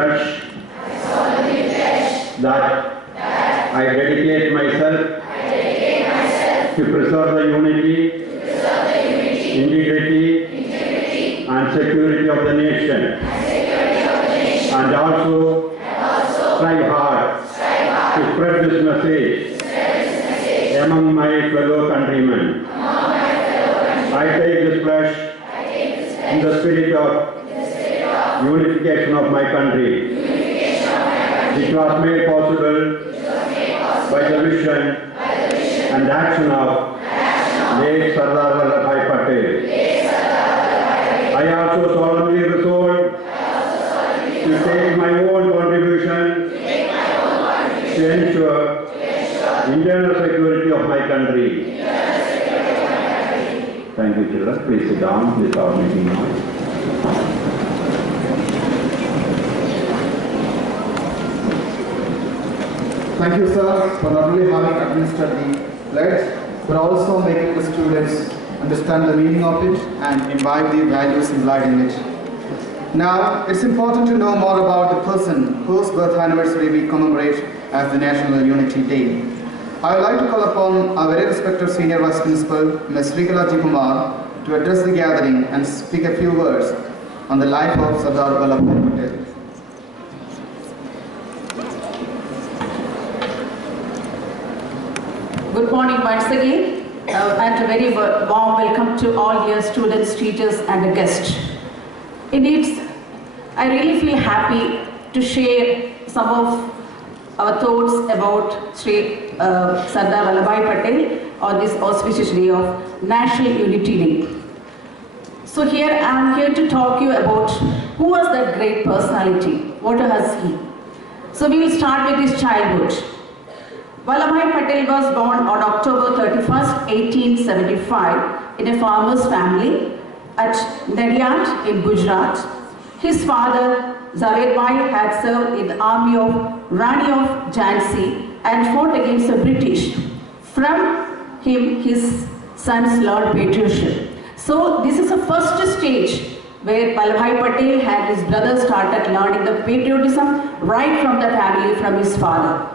pledge that I dedicate myself to preserve the unity, integrity, and security of the nation, and also strive hard to spread this message among my fellow countrymen. I take this pledge in the spirit of unification of my country, which was made possible by the vision and action of late Sardar Vallabhbhai Patel. I also solemnly resolve to take my own contribution to ensure internal security of my country. Thank you, children. Please sit down. This is our meeting now. Thank you, sir, for not only having administered the pledge, but also making the students understand the meaning of it and imbibe the values implied in it. Now, it's important to know more about the person whose birth anniversary we commemorate as the National Unity Day. I would like to call upon our very respected Senior Vice Principal, Ms. Srikala G. Kumar, to address the gathering and speak a few words on the life of Sardar Vallabhbhai Patel. Good morning once again, and a very warm welcome to all dear students, teachers, and the guests. Indeed, I really feel happy to share some of our thoughts about Sardar Vallabhbhai Patel on this auspicious day of National Unity Day. So here I am here to talk to you about who was that great personality, what was he. So we will start with his childhood. Vallabhbhai Patel was born on October 31st, 1875 in a farmer's family at Nadiad in Gujarat. His father, Javed Bhai, had served in the army of Rani of Jhansi and fought against the British. From him, his sons learned patriotism. So this is the first stage where Vallabhbhai Patel and his brother started learning the patriotism right from the family, from his father.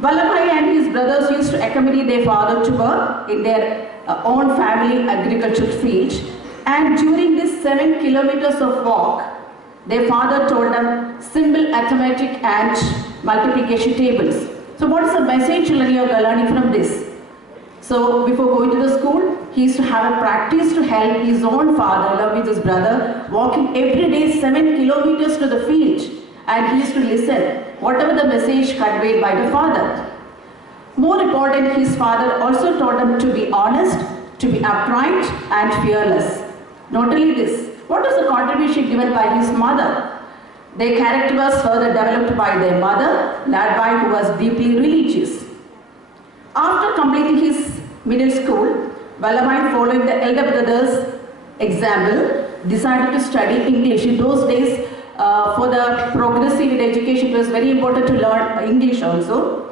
Vallabhbhai and his brothers used to accompany their father to work in their own family agricultural field, and during this 7 kilometers of walk, their father taught them simple arithmetic and multiplication tables. So what is the message children you are learning from this? So before going to the school, he used to have a practice to help his own father along with his brother, walking every day 7 kilometers to the field, and he used to listen whatever the message conveyed by the father. More important, his father also taught him to be honest, to be upright and fearless. Not only this, what was the contribution given by his mother? Their character was further developed by their mother, Ladbhai, who was deeply religious. After completing his middle school, Vallabhbhai, following the elder brother's example, decided to study English. In those days, for the progressive education, it was very important to learn English also.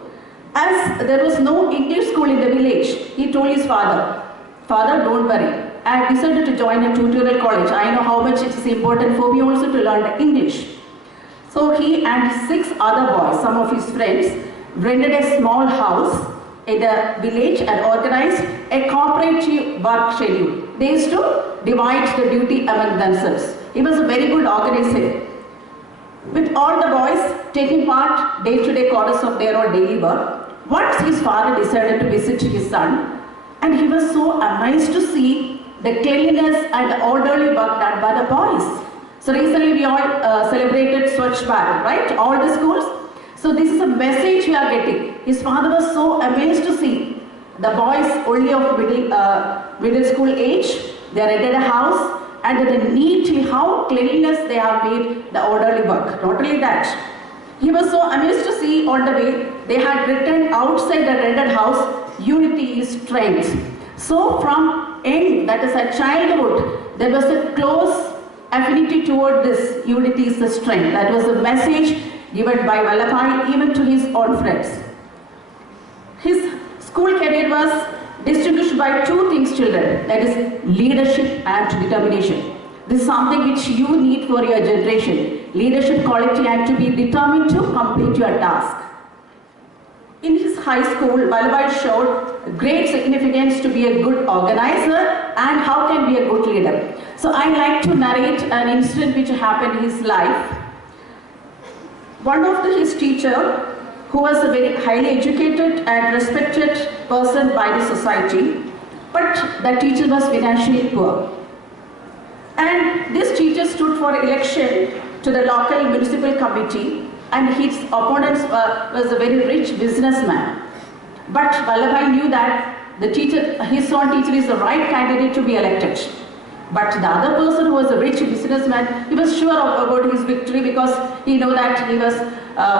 As there was no English school in the village, he told his father, "Father, don't worry. I have decided to join a tutorial college. I know how much it is important for me also to learn English." So he and 6 other boys, some of his friends, rented a small house in the village and organized a cooperative work schedule. They used to divide the duty among themselves. He was a very good organizer, with all the boys taking part day-to-day quarters of their own daily work. Once his father decided to visit his son, and he was so amazed to see the cleanliness and the orderly work done by the boys. So recently we all celebrated Swachh Bharat, right? All the schools. So this is a message we are getting. His father was so amazed to see the boys only of middle school age. They rented a house, and the neatly how cleanliness they have made the orderly work. Not only that, he was so amazed to see on the way they had written outside the rented house, "Unity is strength." So from young, that is a childhood, there was a close affinity toward this. Unity is the strength. That was the message given by Vallabhbhai even to his own friends. His school career was distinguished by 2 things, children, that is leadership and determination. This is something which you need for your generation. leadership quality and to be determined to complete your task. In his high school, Vallabhai showed great significance to be a good organizer and how can be a good leader. So I'd like to narrate an incident which happened in his life. One of his teacher, who was a very highly educated and respected person by the society, but the teacher was financially poor. And this teacher stood for election to the local municipal committee, and his opponent was a very rich businessman. But Vallabhai knew that the teacher, his own teacher, is the right candidate to be elected. But the other person who was a rich businessman, he was sure about his victory because he knew that he was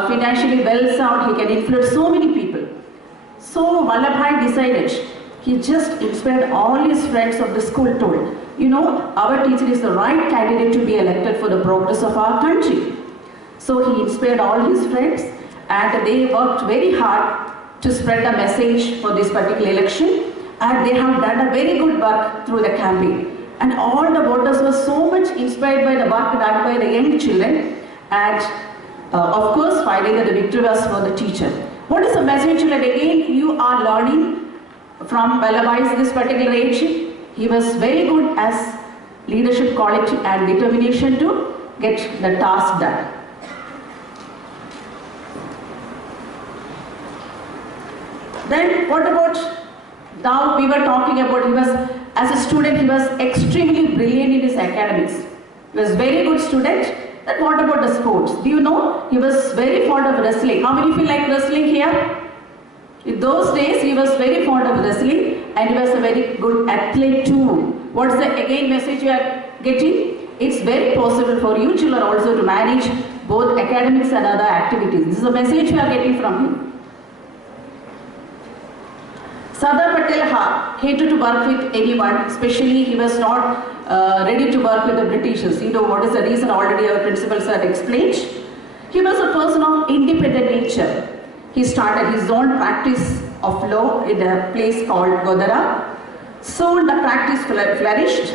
financially well sound, he can influence so many people. So Vallabhai decided, he just inspired all his friends of the school, told, you know, our teacher is the right candidate to be elected for the progress of our country. So he inspired all his friends and they worked very hard to spread the message for this particular election, and they have done a very good work through the campaign. And all the voters were so much inspired by the work done by the young children, and of course finally the victory was for the teacher. What is the message that again you are learning from Vallabhai's this particular age? He was very good as leadership quality and determination to get the task done. Then what about, now we were talking about, he was, as a student, he was extremely brilliant in his academics. He was very good student. Then what about the sports? Do you know, he was very fond of wrestling. How many of you like wrestling here? In those days, he was very fond of wrestling and he was a very good athlete too. What's the again message you are getting? It's very possible for you children also to manage both academics and other activities. This is a message you are getting from him. Sardar Patel hated to work with anyone, especially he was not ready to work with the Britishers. You know what is the reason, already our principals have explained. He was a person of independent nature. He started his own practice of law in a place called Godara. Soon the practice flourished.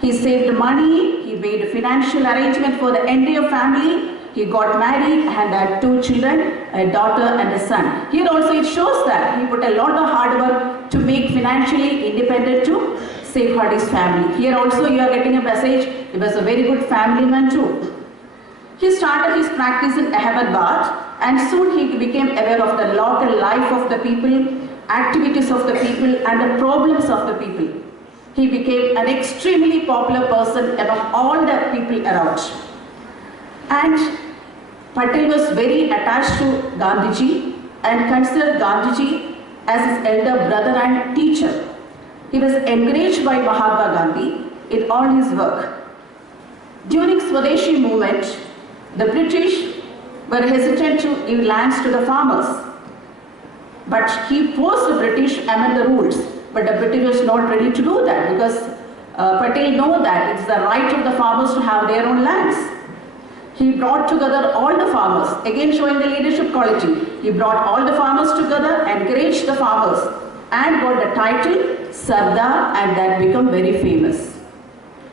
He saved money, he made a financial arrangement for the entire family. He got married and had 2 children, a daughter and a son. Here also it shows that he put a lot of hard work to make financially independent to safeguard his family. Here also you are getting a message, he was a very good family man too. He started his practice in Ahmedabad and soon he became aware of the local life of the people, activities of the people and the problems of the people. He became an extremely popular person among all the people around. And Patel was very attached to Gandhiji and considered Gandhiji as his elder brother and teacher. He was encouraged by Mahatma Gandhi in all his work. During Swadeshi movement, the British were hesitant to give lands to the farmers. But he forced the British amend the rules. But the British was not ready to do that because Patel knew that it's the right of the farmers to have their own lands. He brought together all the farmers, again showing the leadership quality. He brought all the farmers together, encouraged the farmers and got the title Sardar, and that became very famous.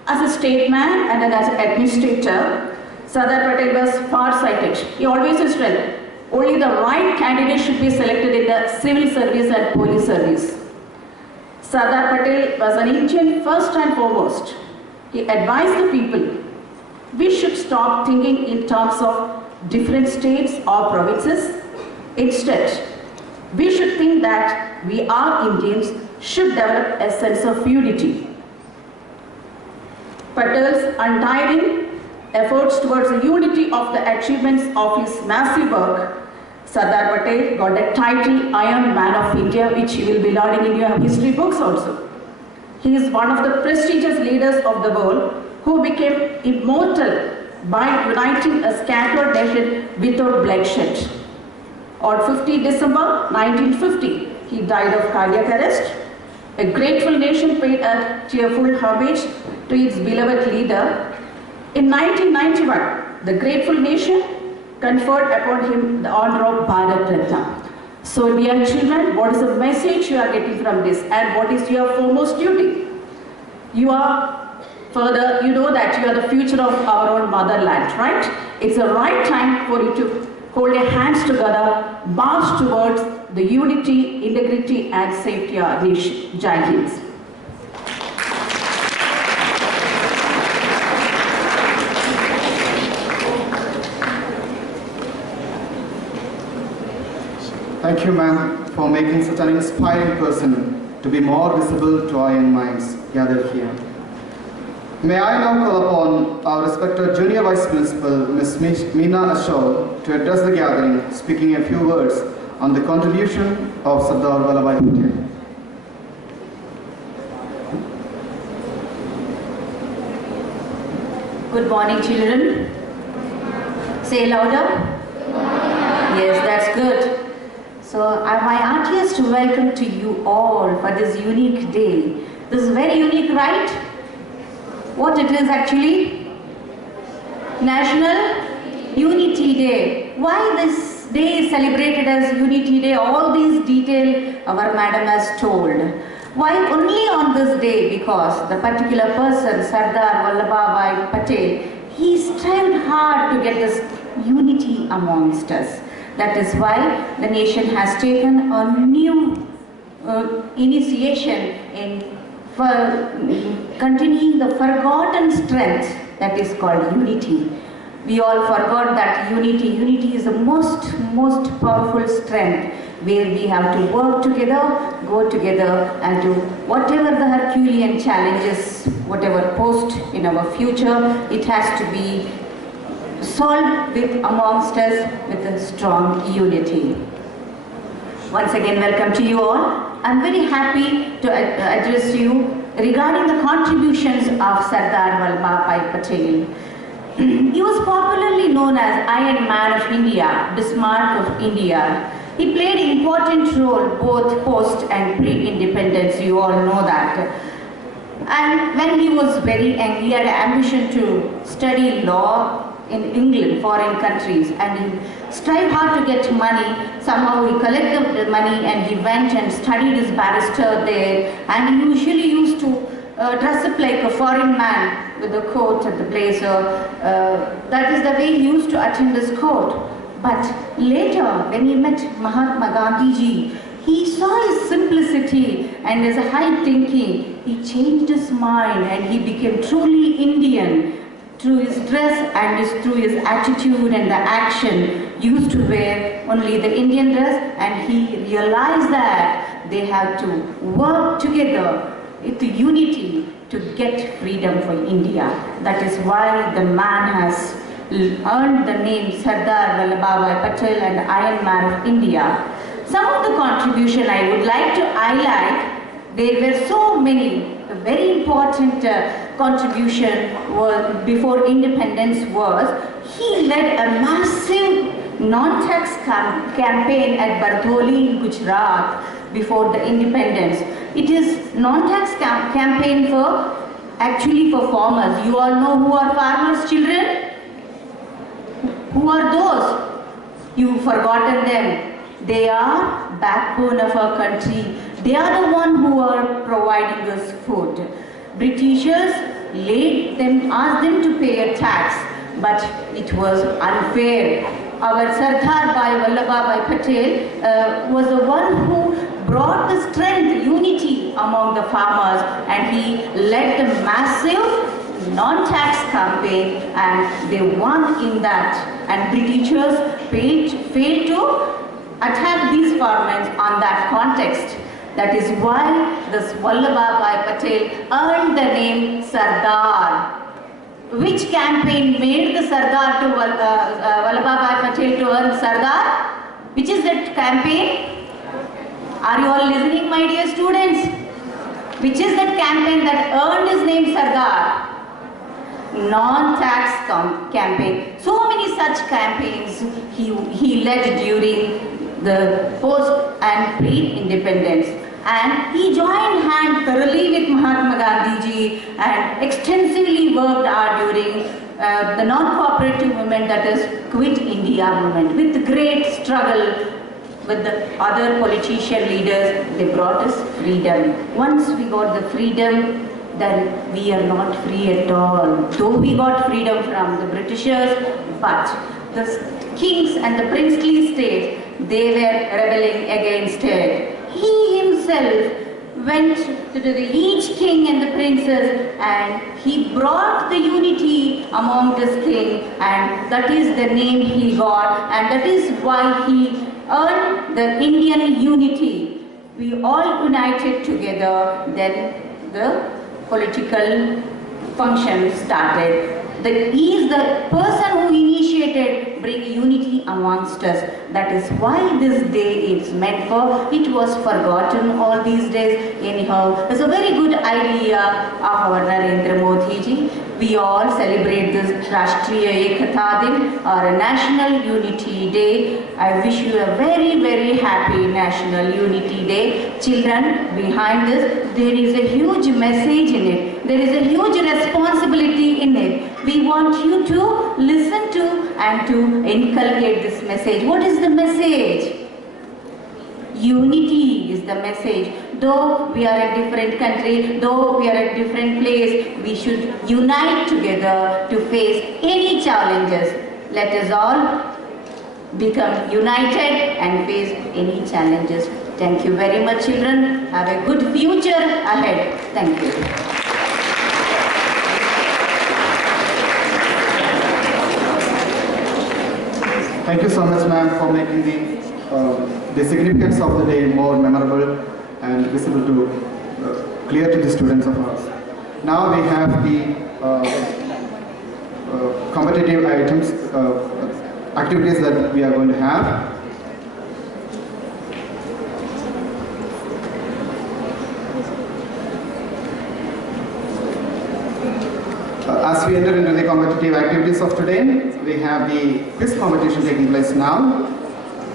As a statesman and as an administrator, Sardar Patel was far-sighted. He always said, only the right candidate should be selected in the civil service and police service. Sardar Patel was an Indian first and foremost. He advised the people, we should stop thinking in terms of different states or provinces. Instead, we should think that we are Indians should develop a sense of unity. Patel's untiring efforts towards the unity of the achievements of his massive work, Sardar Patel got the title Iron Man of India, which you will be learning in your history books also. He is one of the prestigious leaders of the world who became immortal by uniting a scattered nation without bloodshed. On 15 December 1950, he died of cardiac arrest. A grateful nation paid a tearful homage to its beloved leader. In 1991, the grateful nation conferred upon him the honor of Bharat Ratna. So dear children, what is the message you are getting from this and what is your foremost duty? You are Further, you know that you are the future of our own motherland, right? It's the right time for you to hold your hands together, march towards the unity, integrity and safety of our nation. Jai Hind. Thank you, ma'am, for making such an inspiring person to be more visible to our young minds gathered here. May I now call upon our respected Junior Vice Principal, Ms. Meena Ashok, to address the gathering, speaking a few words on the contribution of Sardar Vallabhbhai Patel. Good morning, children. Say louder. Yes, that's good. So, my heartiest welcome to you all for this unique day. This is very unique, right? What it is actually? National Unity Day. Why this day is celebrated as Unity Day? All these details our madam has told. Why only on this day? Because the particular person, Sardar Vallabhbhai Patel, he strived hard to get this unity amongst us. That is why the nation has taken a new initiation in continuing the forgotten strength that is called unity. We all forgot that unity. Unity is the most powerful strength where we have to work together, go together and do whatever the Herculean challenges, whatever post in our future, it has to be solved with amongst us with a strong unity. Once again, welcome to you all. I'm very happy to address you regarding the contributions of Sardar Vallabhbhai Patel. He was popularly known as Iron Man of India, Bismarck of India. He played an important role both post and pre-independence, you all know that. And when he was very young, he had an ambition to study law in England, foreign countries, and he strived hard to get money. Somehow he collected the money and he went and studied as barrister there, and he usually used to dress up like a foreign man with a coat and the blazer. That is the way he used to attend his court. But later, when he met Mahatma Gandhi ji, he saw his simplicity and his high thinking. He changed his mind and he became truly Indian. Through his dress and through his attitude and the action, used to wear only the Indian dress, and he realized that they have to work together with unity to get freedom for India. That is why the man has earned the name Sardar Vallabhbhai Patel and Iron Man of India. Some of the contribution I would like to highlight, there were so many. A very important contribution was, before independence was, he led a massive non-tax campaign at Bardoli in Gujarat before the independence. It is non-tax campaign actually for farmers. You all know who are farmers, children? Who are those? You've forgotten them. They are backbone of our country. They are the one who are providing us food. Britishers asked them to pay a tax, but it was unfair. Our Sardar Vallabhbhai Patel was the one who brought the strength, unity among the farmers, and he led the massive non-tax campaign, and they won in that. And Britishers failed to attack these farmers on that context. That is why this Vallabhbhai Patel earned the name Sardar. Which campaign made the Sardar to Vallabhbhai Patel to earn Sardar? Which is that campaign? Are you all listening, my dear students? Which is that campaign that earned his name Sardar? Non-tax campaign. So many such campaigns he led during the post and pre-independence. And he joined hand thoroughly with Mahatma Gandhi ji and extensively worked hard during the non-cooperative movement, that is Quit India movement. With great struggle with the other politician leaders, they brought us freedom. Once we got the freedom, then we are not free at all. Though we got freedom from the Britishers, but the kings and the princely states, they were rebelling against it. He himself went to each king and the princes, and he brought the unity among this king, and that is the name he got, and that is why he earned the Indian unity. We all united together, then the political function started. He is the person who initiated bring unity amongst us. That is why this day is meant for. It was forgotten all these days. Anyhow, it's a very good idea of our Narendra Modi ji. We all celebrate this Rashtriya Ekata Din, or a National Unity Day. I wish you a very, very happy National Unity Day. Children, behind this, there is a huge message in it. There is a huge responsibility in it. We want you to listen to and to inculcate this message. What is the message? Unity is the message. Though we are a different country, though we are a different place, we should unite together to face any challenges. Let us all become united and face any challenges. Thank you very much, children. Have a good future ahead. Thank you. Thank you so much, ma'am, for making the significance of the day more memorable and visible to, clear to the students of ours. Now we have the competitive items, activities that we are going to have. As we enter into the competitive activities of today, we have the quiz competition taking place now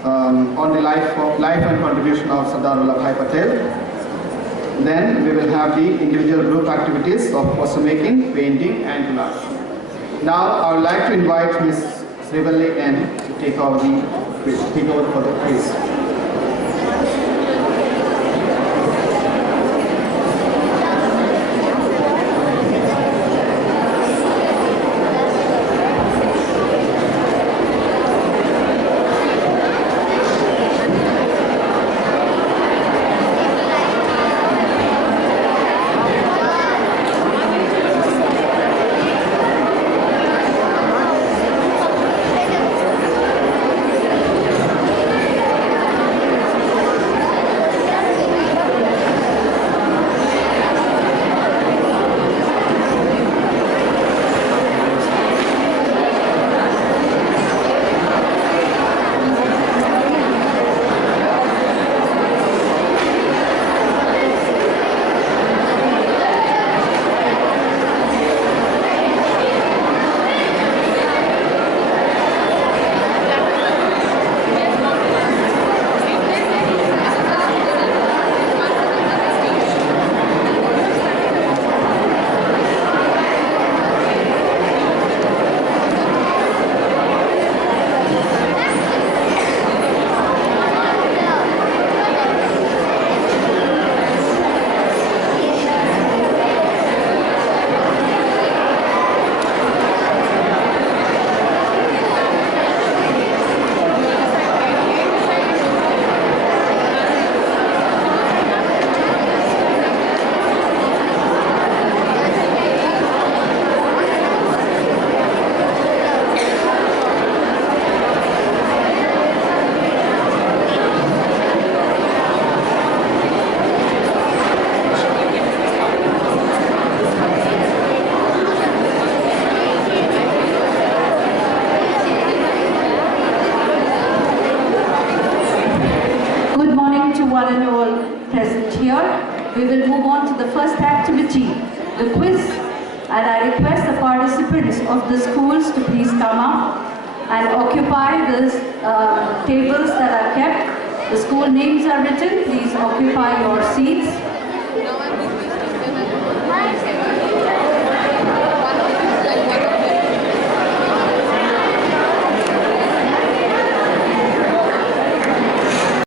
on the life and contribution of Sardar Vallabhbhai Patel. Then we will have the individual group activities of poster making, painting and collage. Now I would like to invite Ms. Srivalli N to take over for the quiz. We will move on to the first activity, the quiz, and I request the participants of the schools to please come up and occupy these tables that are kept. The school names are written. Please occupy your seats.